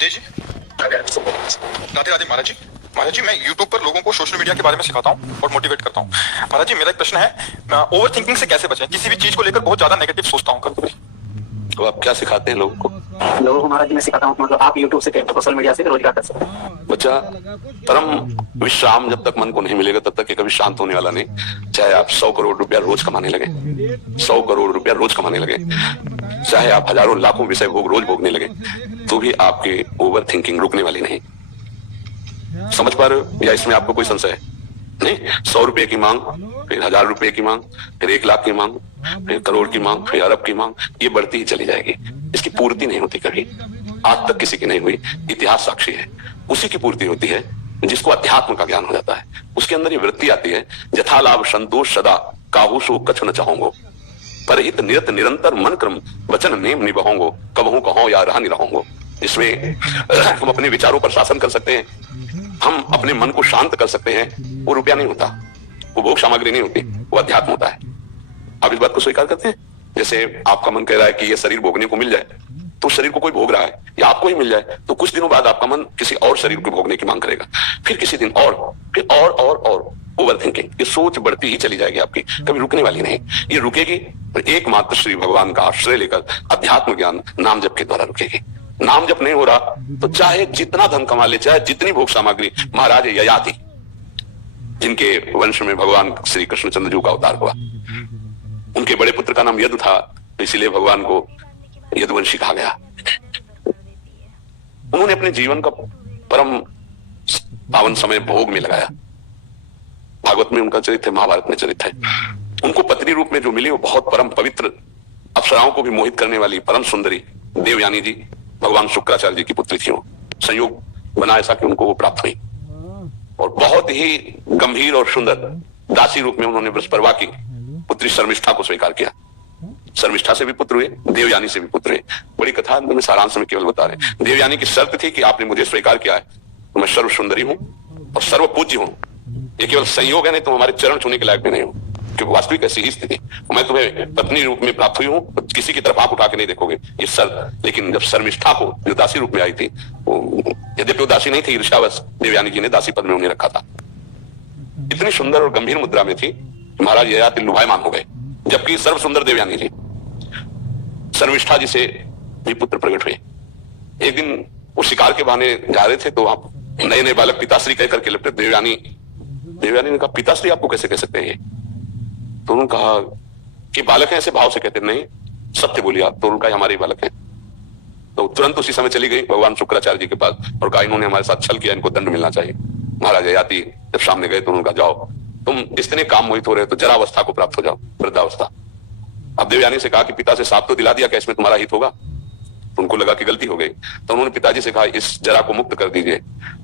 नमस्ते जी। राधे राधे महाराज जी। महाराज जी, मैं YouTube पर लोगों को सोशल मीडिया के बारे में सिखाता हूँ और मोटिवेट करता हूँ। महाराज जी, मेरा एक प्रश्न है, ओवर थिंकिंग से कैसे बचें? किसी भी चीज को लेकर बहुत ज्यादा नेगेटिव सोचता हूँ कभी। तो आप क्या सिखाते हैं लोगों को? महाराज जी मैं सिखाता हूँ, मतलब आप YouTube से सोशल मीडिया से रोजगार कर सकते हैं। बच्चा, परम विश्राम जब तक मन को नहीं मिलेगा तब तक ये कभी शांत होने वाला नहीं। चाहे आप 100 करोड़ रुपया रोज कमाने लगे, 100 करोड़ रुपया रोज कमाने लगे, चाहे आप हजारों लाखों विषय भोग रोज भोगने लगे, तो भी आपकी ओवर थिंकिंग रुकने वाली नहीं। समझ पा रहे हो या इसमें आपको कोई संशय है? नहीं। 100 रुपए की मांग, फिर 1000 रुपए की मांग, फिर 1 लाख की मांग, फिर करोड़ की मांग, फिर अरब की मांग, ये बढ़ती ही चली जाएगी। इसकी पूर्ति नहीं होती कभी, आज तक किसी की नहीं हुई। इतिहास साक्षी है। उसी की पूर्ति होती है जिसको अध्यात्म का ज्ञान हो जाता है। उसके अंदर ये वृत्ति आती है, यथा लाभ संतोष सदा काहू सो कछु न चाहूंगो, परहित निरत निरंतर मन क्रम वचन नेम निभाऊंगो, कबहू कहो या रहा नहीं रहूंगो। जिसमें हम अपने विचारों पर शासन कर सकते हैं, हम अपने मन को शांत कर सकते हैं। वो रुपया नहीं होता, वो भोग सामग्री नहीं होती, वो अध्यात्म होता है। आप इस बात को स्वीकार करते हैं? जैसे आपका मन कह रहा है कि ये शरीर भोगने को मिल जाए, तो शरीर को कोई भोग रहा है या आपको ही मिल जाए, तो कुछ दिनों बाद आपका मन किसी और शरीर को भोगने की मांग करेगा, फिर किसी दिन और, फिर और ओवर थिंकिंग, ये सोच बढ़ती ही चली जाएगी आपकी, कभी रुकने वाली नहीं। ये रुकेगी तो एकमात्र श्री भगवान का आश्रय लेकर अध्यात्म ज्ञान नाम जप के द्वारा रुकेगी। नाम जप नहीं हो रहा तो चाहे जितना धन कमा ले, चाहे जितनी भोग सामग्री, महाराज ययाति जिनके वंश में भगवान श्री कृष्णचंद्र जी का अवतार हुआ, उनके बड़े पुत्र का नाम यदु था, इसीलिए भगवान को यदुवंशी कहा गया। उन्होंने अपने जीवन का परम पावन समय भोग में लगाया। भागवत में उनका चरित्र है, महाभारत में चरित्र है। उनको पत्नी रूप में जो मिली वो बहुत परम पवित्र, अप्सराओं को भी मोहित करने वाली परम सुंदरी देवयानी जी भगवान शुक्राचार्य जी की पुत्री थी। वो संयोग बना ऐसा कि उनको वो प्राप्त हुई और बहुत ही गंभीर और सुंदर दासी रूप में उन्होंने वृषपर्वा की पुत्री शर्मिष्ठा को स्वीकार किया। शर्मिष्ठा से भी पुत्र हुए, देवयानी से भी पुत्र हुए। बड़ी कथा में सारांश में केवल बता रहे। देवयानी की शर्त थी कि आपने मुझे स्वीकार किया है तो मैं सर्व सुंदरी हूं और सर्व पूज्य हूं। ये केवल संयोग है, नहीं तो हमारे चरण छूने के लायक भी नहीं हो, क्योंकि वास्तविक ऐसी ही स्थिति। मैं तुम्हें पत्नी रूप में प्राप्त हुई हूं, तो किसी की तरफ आप उठा के नहीं देखोगे, ये शर्त। लेकिन जब शर्मिष्ठा को जो दासी रूप में आई थी, यद्यपि वो दासी नहीं थी, ईर्ष्यावश देवयानी जी ने दासी पद में उन्हें रखा था। इतनी सुंदर और गंभीर मुद्रा में थी, महाराज ययाति लुभायमान हो गए। जबकि सर्व सुंदर देवयानी जी शर्मिष्ठा जी से भी पुत्र प्रकट हुए। एक दिन वो शिकार के बहाने जा रहे थे, तो आप नए नए बालक पिताश्री कहकर के लपटे। देवयानी ने कहा, पिताश्री आपको कैसे कह सकते हैं? तो उन्होंने कहा कि बालक हैं, ऐसे भाव से कहते नहीं, सत्य बोलिए आप। तो उनका हमारे ही बालक हैं। तो तुरंत उसी समय चली गई भगवान शुक्राचार्य जी के पास और कहा, इन्होंने हमारे साथ छल किया, इनको दंड मिलना चाहिए। महाराज ययाति जब सामने गए तो उन्होंने कहा, जाओ तुम इतने काम मोहित हो रहे हो तो जरावस्था को प्राप्त हो जाओ, वृद्धावस्था। अब देवयानी से कहा कि पिता से साफ तो दिला दिया, क्या इसमें तुम्हारा हित होगा? तो उनको लगा कि गलती हो गई, तो उन्होंने पिताजी से कहा, इस जरा को मुक्त कर दीजिए।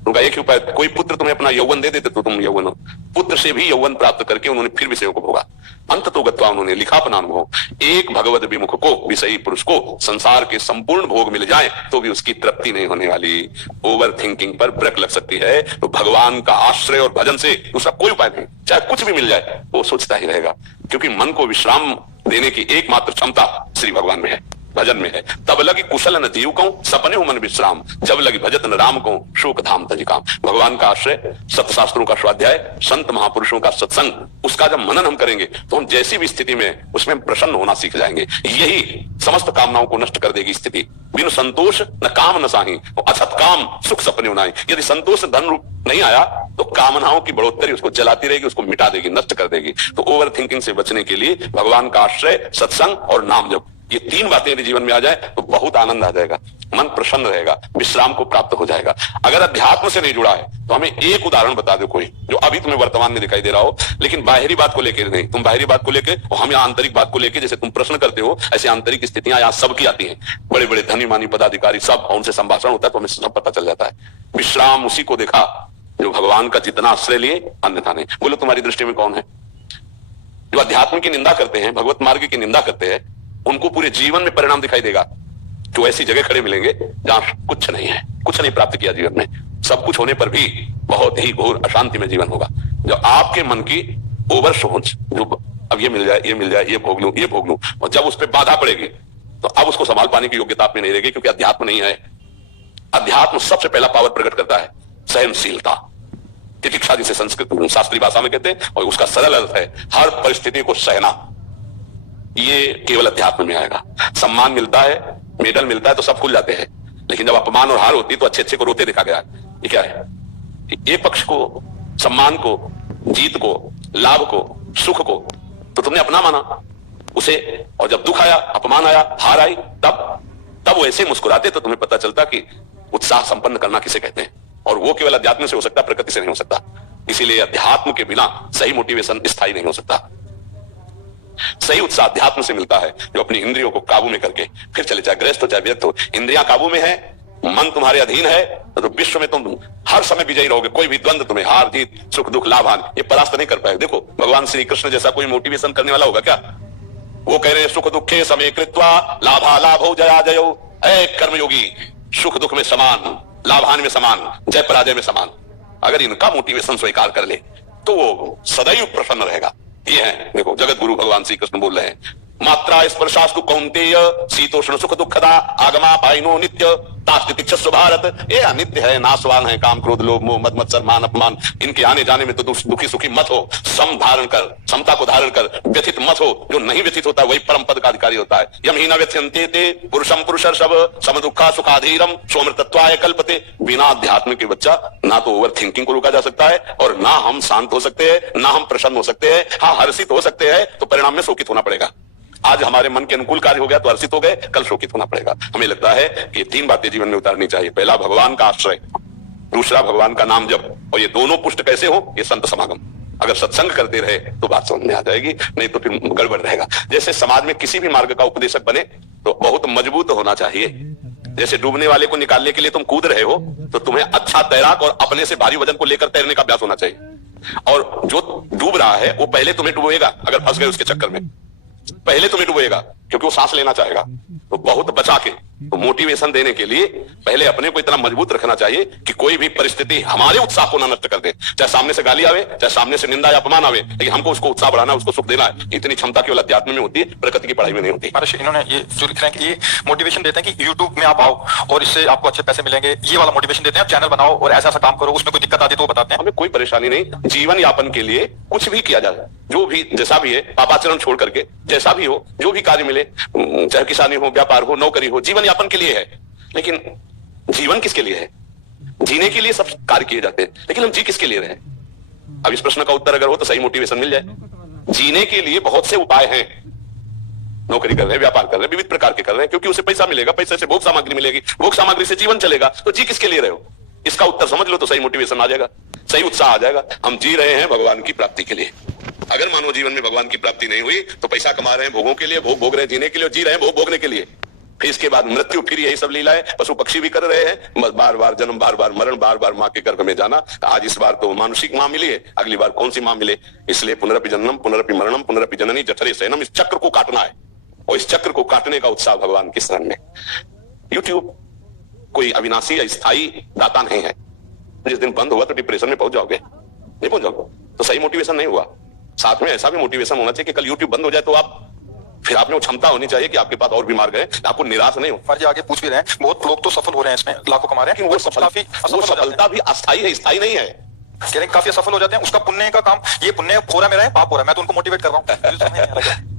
उनका एक ही उपाय, कोई पुत्र तुम्हें अपना यौवन दे देते तो तुम यौवन हो। पुत्र से भी यौवन प्राप्त करके उन्होंने फिर विषयों को भोगा। अंत तो गत्वा उन्होंने लिखा अपना अनुभव, एक भगवत विमुख को, विषयी पुरुष को संसार के संपूर्ण भोग मिल जाए तो भी उसकी तृप्ति नहीं होने वाली। ओवर थिंकिंग पर ब्रेक लग सकती है, तो भगवान का आश्रय और भजन से दूसरा कोई उपाय नहीं। चाहे कुछ भी मिल जाए वो सोचता ही रहेगा, क्योंकि मन को विश्राम देने की एकमात्र क्षमता श्री भगवान में है, भजन में है। तब लगी कुशल न जीव कहूं, सपने मन विश्राम, जब लगी भजत न राम कहूं, शोक धाम तज काम। भगवान का आश्रय, सत्य शास्त्रों का स्वाध्याय, संत महापुरुषों का सत्संग, उसका जब मनन हम करेंगे तो हम जैसी भी स्थिति में उसमें प्रसन्न होना सीख जाएंगे। यही समस्त कामनाओं को नष्ट कर देगी स्थिति। बिनु संतोष न काम न साही, अछत काम सुख सपने उनाई। यदि संतोष धन रूप नहीं आया तो कामनाओं की बढ़ोतरी उसको जलाती रहेगी, उसको मिटा देगी, नष्ट कर देगी। तो ओवर थिंकिंग से बचने के लिए भगवान का आश्रय, सत्संग और नाम जप, ये 3 बातें यदि जीवन में आ जाए तो बहुत आनंद आ जाएगा, मन प्रसन्न रहेगा, विश्राम को प्राप्त हो जाएगा। अगर अध्यात्म से नहीं जुड़ा है तो हमें एक उदाहरण बता दो कोई, जो अभी तुम्हें वर्तमान में दिखाई दे रहा हो, लेकिन बाहरी बात को लेकर नहीं। तुम बाहरी बात को लेकर और हम यहाँ आंतरिक बात को लेकर जैसे तुम प्रश्न करते हो, ऐसे आंतरिक स्थितियां यहाँ सबकी आती हैं। बड़े बड़े धनी मानी पदाधिकारी सब, उनसे संभाषण होता है तो हमें सब पता चल जाता है। विश्राम उसी को देखा जो भगवान का जितना आश्रय लिए, अन्यथा नहीं। बोलो तुम्हारी दृष्टि में कौन है? जो अध्यात्म की निंदा करते हैं, भगवत मार्ग की निंदा करते हैं, उनको पूरे जीवन में परिणाम दिखाई देगा। जो ऐसी जगह खड़े मिलेंगे जहां कुछ नहीं है, कुछ नहीं प्राप्त किया जीवन में, सब कुछ होने पर भी बहुत ही घोर अशांति में जीवन होगा। जो आपके मन की ओवर सोच, जो अब ये मिल जाए, ये मिल जाए, ये भोग लूं, ये भोग लूं, और जब उस पर बाधा पड़ेगी तो अब उसको संभाल पाने की योग्यता आप में नहीं रहेगी, क्योंकि अध्यात्म नहीं है। अध्यात्म सबसे पहला पावर प्रकट करता है सहनशीलता, तितिक्षा जिसे संस्कृत शास्त्रीय भाषा में कहते हैं, और उसका सरल अर्थ है हर परिस्थिति को सहना। ये केवल अध्यात्म में आएगा। सम्मान मिलता है, मेडल मिलता है तो सब भूल जाते हैं, लेकिन जब अपमान और हार होती है तो अच्छे अच्छे को रोते देखा गया। ये क्या है? एक पक्ष को, सम्मान को, जीत को, लाभ को, सुख को तो तुमने अपना माना उसे, और जब दुख आया, अपमान आया, हार आई, तब वो ऐसे मुस्कुराते तो तुम्हें पता चलता कि उत्साह संपन्न करना किसे कहते हैं। और वो केवल अध्यात्म से हो सकता, प्रकृति से नहीं हो सकता। इसीलिए अध्यात्म के बिना सही मोटिवेशन स्थायी नहीं हो सकता। सही उत्साह अध्यात्म से मिलता है, जो अपनी इंद्रियों को काबू में करके फिर चले, चाहे गृहस्थ हो चाहे व्यक्त हो। इंद्रियां काबू में है, मन तुम्हारे अधीन है, तो विश्व में तुम हर समय विजयी रहोगे। कोई भी द्वंद तुम्हें, हार जीत, सुख दुख, लाभ हानि, ये परास्त नहीं कर पाए। देखो भगवान श्री कृष्ण जैसा कोई मोटिवेशन करने वाला होगा क्या? वो कह रहे हैं सुख दुखे समय कृत्वा लाभा लाभो जया जयो। ऐ कर्मयोगी, सुख दुख में समान, लाभ हानि में समान, जय पराजय में समान। अगर इनका मोटिवेशन स्वीकार कर ले तो वो सदैव प्रसन्न रहेगा। ये है, देखो जगत गुरु भगवान श्री कृष्ण बोल रहे हैं, मात्रा स्पर्शास्तु कौन्तेय शीतोष्ण सुख दुखदा आगमा पाइनो नित्य तास्तितिक्षस्व भारत। ये अनित्य है, नाशवान है, काम क्रोध लोभ मोह मद मत्सर मान अपमान, इनके आने जाने में तो दुखी सुखी मत हो। सम धारण कर, समता को धारण कर, व्यथित मत हो। जो नहीं व्यथित होता वही परम पद का अधिकारी होता है। यम ही न व्यथ्यन्ते ते पुरुषम पुरुषर्षभ सम दुखा सुखाधीरम सोमृतत्वाय कल्पते। बिना अध्यात्म के बच्चा ना तो ओवर थिंकिंग को रोका जा सकता है, और ना हम शांत हो सकते हैं, ना हम प्रसन्न हो सकते हैं। हाँ, हर्षित हो सकते हैं तो परिणाम में शोकित होना पड़ेगा। आज हमारे मन के अनुकूल कार्य हो गया तो हर्षित हो गए, कल शोकित होना पड़ेगा। हमें लगता है कि 3 बातें जीवन में उतारनी चाहिए। पहला, भगवान का आश्रय, दूसरा भगवान का नाम जप, और ये दोनों पुष्ट कैसे हो? ये संत समागम। अगर सत्संग करते रहे तो बात समझ में आ जाएगी, नहीं तो फिर गड़बड़ रहेगा। जैसे समाज में किसी भी मार्ग का उपदेशक बने तो बहुत मजबूत होना चाहिए। जैसे डूबने वाले को निकालने के लिए तुम कूद रहे हो तो तुम्हें अच्छा तैराक और अपने से भारी वजन को लेकर तैरने का अभ्यास होना चाहिए। और जो डूब रहा है वो पहले तुम्हें डुबोएगा, अगर फंस गए उसके चक्कर में पहले तुम्हें डुबोएगा, क्योंकि वो सांस लेना चाहेगा। तो बहुत बचा के, तो मोटिवेशन देने के लिए पहले अपने को इतना मजबूत रखना चाहिए कि कोई भी परिस्थिति हमारे उत्साह को ना नष्ट कर दे। चाहे सामने से गाली आवे, चाहे सामने से निंदा या अपमान आवे, लेकिन हमको उसको उत्साह बढ़ाना, उसको सुख देना है। इतनी क्षमता केवल अध्यात्म में होती है, प्रकृति की पढ़ाई में नहीं होती। महर्षि इन्होंने ये जो लिख रहे हैं कि ये मोटिवेशन देते हैं कि यूट्यूब में आप आओ और इससे आपको अच्छे पैसे मिलेंगे, ये वाला मोटिवेशन देते हैं। चैनल बनाओ और ऐसा काम करो, उसमें कोई दिक्कत आती है तो वो बताते हैं। हमें कोई परेशानी नहीं, जीवन यापन के लिए कुछ भी किया जाए, जो भी जैसा भी है, पापाचरण छोड़ करके जैसा भी हो, जो भी कार्य मिले, चाहे किसानी हो, व्यापार हो, नौकरी हो, जीवन यापन के लिए है। लेकिन जीवन किसके लिए है? जीने के लिए सब कार्य किए जाते हैं, लेकिन हम जी किसके लिए रहे? अब इस प्रश्न का उत्तर अगर हो तो सही मोटिवेशन मिल जाए। जीने के लिए बहुत से उपाय हैं। नौकरी कर रहे हैं, व्यापार कर रहे हैं, विविध प्रकार के कर रहे हैं, क्योंकि उसे पैसा मिलेगा, पैसे से भोग सामग्री मिलेगी, भोग सामग्री से जीवन चलेगा। तो जी किसके लिए रहे हो? इसका उत्तर समझ लो तो सही मोटिवेशन आ जाएगा, सही उत्साह आ जाएगा। हम जी रहे हैं भगवान की प्राप्ति के लिए। अगर मानव जीवन में भगवान की प्राप्ति नहीं हुई तो पैसा कमा रहे हैं भोगों के लिए, भोग भोग रहे हैं जीने के लिए, जी रहे हैं भोग भोगने के लिए। फिर इसके बाद मृत्यु, फिर यही सब लीला है। पशु पक्षी भी कर रहे हैं, बार बार जन्म, बार बार मरण, बार बार मां के गर्भ में जाना। आज इस बार तो मानुषिक मां मिली है, अगली बार कौन सी मां मिले? इसलिए पुनरपि जन्म पुनरपि मरणम पुनरपि जननी जठरे शयनम, इस चक्र को काटना है, और इस चक्र को काटने का उत्साह भगवान के शरण में। यूट्यूब कोई अविनाशी या स्थायी दाता नहीं है। जिस दिन बंद हुआ तो डिप्रेशन में पहुंच जाओगे, नहीं पहुंच जाओगे तो सही मोटिवेशन नहीं हुआ। साथ में ऐसा भी मोटिवेशन होना चाहिए कि कल यूट्यूब बंद हो जाए तो आप, फिर आप में वो क्षमता होनी चाहिए कि आपके पास और भी मार्ग है, आपको निराश नहीं हो। फर्जी आगे पूछ भी रहे हैं, बहुत लोग तो सफल हो रहे हैं, इसमें लाखों कमा रहे हैं, वो सफलता भी अस्थायी है, स्थायी नहीं है। कह रहे काफी असफल हो जाते हैं, उसका पुण्य का काम, ये पुण्य हो रहा है मेरा है, पाप हो रहा है, मैं तो उनको मोटिवेट कर रहा हूँ।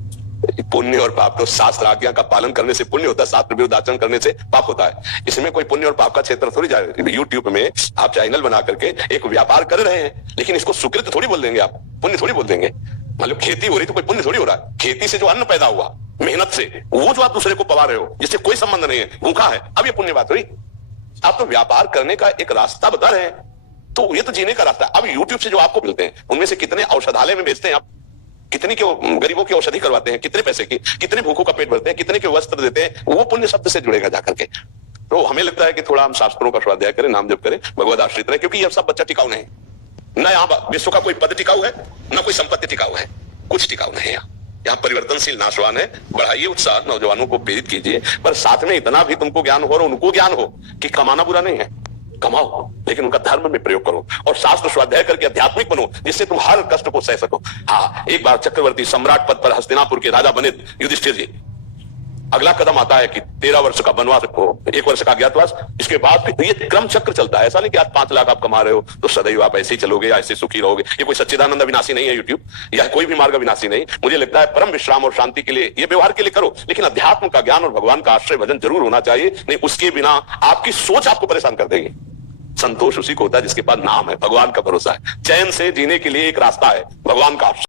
पुण्य और पाप तो शास्त्र आज्ञा का पालन करने से पुण्य होता है, शास्त्र विरुद्ध आचरण करने से पाप होता है। इसमें कोई पुण्य और पाप का क्षेत्र थोड़ी जा रहा है। यूट्यूब में आप चैनल बना करके एक व्यापार कर रहे हैं, लेकिन इसको सुकृत थोड़ी बोल देंगे, आप पुण्य थोड़ी बोल देंगे। मतलब खेती हो रही तो कोई पुण्य थोड़ी हो रहा है। खेती से जो अन्न पैदा हुआ मेहनत से, वो जो आप दूसरे को पवा रहे हो, जिससे कोई संबंध नहीं है, भूखा है, अब ये पुण्य बात हुई। आप तो व्यापार करने का एक रास्ता बता रहे हैं, तो ये तो जीने का रास्ता है। अब यूट्यूब से जो आपको मिलते हैं उनमें से कितने औषधालय में बेचते हैं आप, कितनी के गरीबों की औषधि करवाते हैं, कितने पैसे की, कितने भूखों का पेट भरते हैं, कितने के वस्त्र देते हैं, वो पुण्य शब्द से जुड़ेगा जाकर के। तो हमें लगता है कि थोड़ा हम शास्त्रों का स्वाध्याय करें, नाम जप करें, भगवद आश्रित रहे, क्योंकि यह सब बच्चा टिकाऊ नहीं। न यहाँ विश्व का कोई पद टिकाऊ है, न कोई संपत्ति टिकाऊ है, कुछ टिकाऊ नहीं है। यहाँ परिवर्तनशील नाशवान है। बढ़ाइए उत्साह, नौजवानों को प्रेरित कीजिए, पर साथ में इतना भी तुमको ज्ञान हो और उनको ज्ञान हो कि कमाना बुरा नहीं है, कमाओ, लेकिन उनका धर्म में प्रयोग करो और शास्त्र स्वाध्याय करके आध्यात्मिक बनो, जिससे तुम हर कष्ट को सह सको। हाँ, एक बार चक्रवर्ती सम्राट पद पर हस्तिनापुर के राजा बने युधिष्ठिर जी। अगला कदम आता है कि 13 वर्ष का वनवास, 1 वर्ष का अज्ञातवास, इसके बाद फिर ये क्रम चक्र चलता है। ऐसा नहीं कि आज 5 लाख आप कमा रहे हो तो सदैव आप ऐसे ही चलोगे, ऐसे सुखी रहोगे। ये कोई सच्चिदानंद अविनाशी नहीं है यूट्यूब, या कोई भी मार्ग अविनाशी नहीं। मुझे लगता है परम विश्राम और शांति के लिए, ये व्यवहार के लिए करो, लेकिन अध्यात्म का ज्ञान और भगवान का आश्रय भजन जरूर होना चाहिए। नहीं उसके बिना आपकी सोच आपको परेशान कर देगी। संतोष उसी को होता है जिसके पास नाम है, भगवान का भरोसा है। चैन से जीने के लिए एक रास्ता है, भगवान का आश्रय।